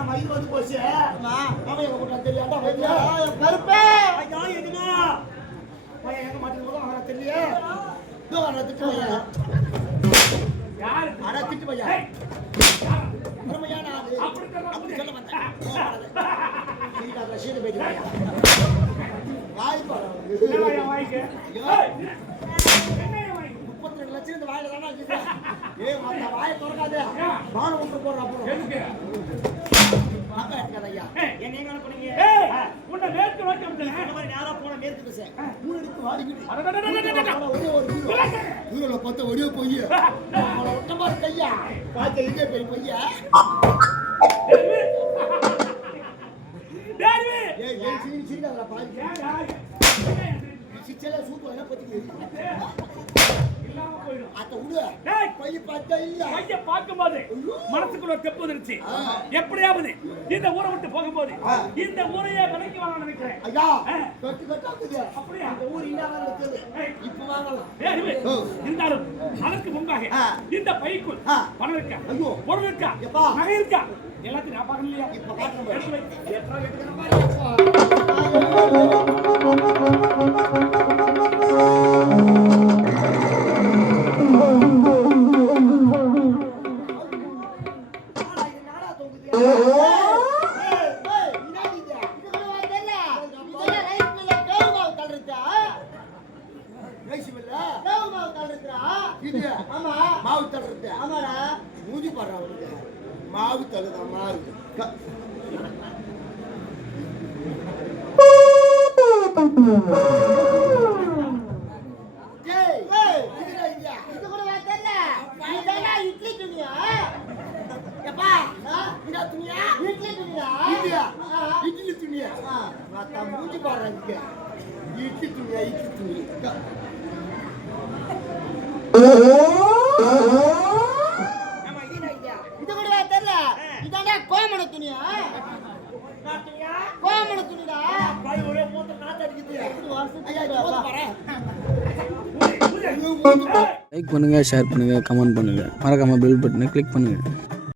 ஆமா இது வந்து போச்சு. ஆமா அவன் எங்க போட்டா தெரியாதா? கருப்பே ஐயா எதுமா பையன் எங்க மாட்டேங்குது அவன தெரியல. இதோ அவன திட்டு பையா. யாரு அட திட்டு பையா. பிரமையான ஆளு. அப்படி சொல்ல மாட்டேன். சீடா ரஷீது பேஜ். வாய் பாரு. என்னடா வாய்க்கு? ஏய் என்னைய வாய்க்கு? 32 லட்சம் இந்த வாயில தான இருக்குது. ஏய் மத்த வாயை திறக்காதே. வான விட்டு போறா போறா. எதுக்கு? அப்பா எடுக்காத ஐயா. என்ன எங்க அனுப்புனீங்க? ஏய் உன்னை மேற்கு நோக்கி வந்தேன். இந்த மாதிரி நேரா போன மேற்கு திசை. மூணு எடுத்து வாடிக்கிட்டு. அடடடடடடட. ஒரே ஒரு ஹீரோல பார்த்த ஒரே பொய்ய. அவள ஒட்ட மாதிரி கையா. பாக்க எங்க போய் பொய்யா? டேய் ஏய் ஏய் சிரிக்காதடா பாவி. ஏய் சிச்சல சூப்பு என்ன பத்திக்கு. இல்லாம போய்டும். அத உடு. டேய் பைய பார்த்தா இல்ல. பைய பாக்கும்போது மனசுக்குள்ள தெப்பு வந்துருச்சு. எப்படியாவது இந்த ஊரை விட்டு போகும்போது இந்த ஊரையே விலைக்கு வாங்க நினைக்கிறேன். ஐயா கட்டு கட்டாக்குது. அப்படியே அந்த ஊர் இன்னால இருக்குது. இப்ப வாங்கலாம். இருந்தாலும் அதற்கு முன்பாக இந்த பைக்குள் பணம் இருக்கா? ஐயோ பொருள் இருக்கா? எப்பா நகை இருக்கா? எல்லாத்தையும் நான் பார்க்கணும் இல்லையா? இப்ப காட்டுறேன். எடுத்து வை. எட்ரா எடுக்கிற மாதிரி மாவு தள்ளுறது. ஆமாடா மூஞ்சி பாடுறா அவனுக்கு. மாவு தள்ளுதா மாவு. இது கூட தெரியல. இதெல்லாம் இட்லி துணியா? எப்பா இந்த துணியா? இட்லி துணியா? இட்லி துணியா? நான் மூஞ்சி பாடுறேன். இட்லி துணியா? இட்லி துணி. இது கூட தெரியல. இதாண்டா கோமண துணியா? கோமண துணிடா. பாய் ஒரே மூத்த நாத்து அடிக்குது. ஐயா இது பாரு. லைக் பண்ணுங்கள், ஷேர் பண்ணுங்கள், கமெண்ட் பண்ணுங்கள், மறக்காமல் பெல் பட்டனை கிளிக் பண்ணுங்கள்.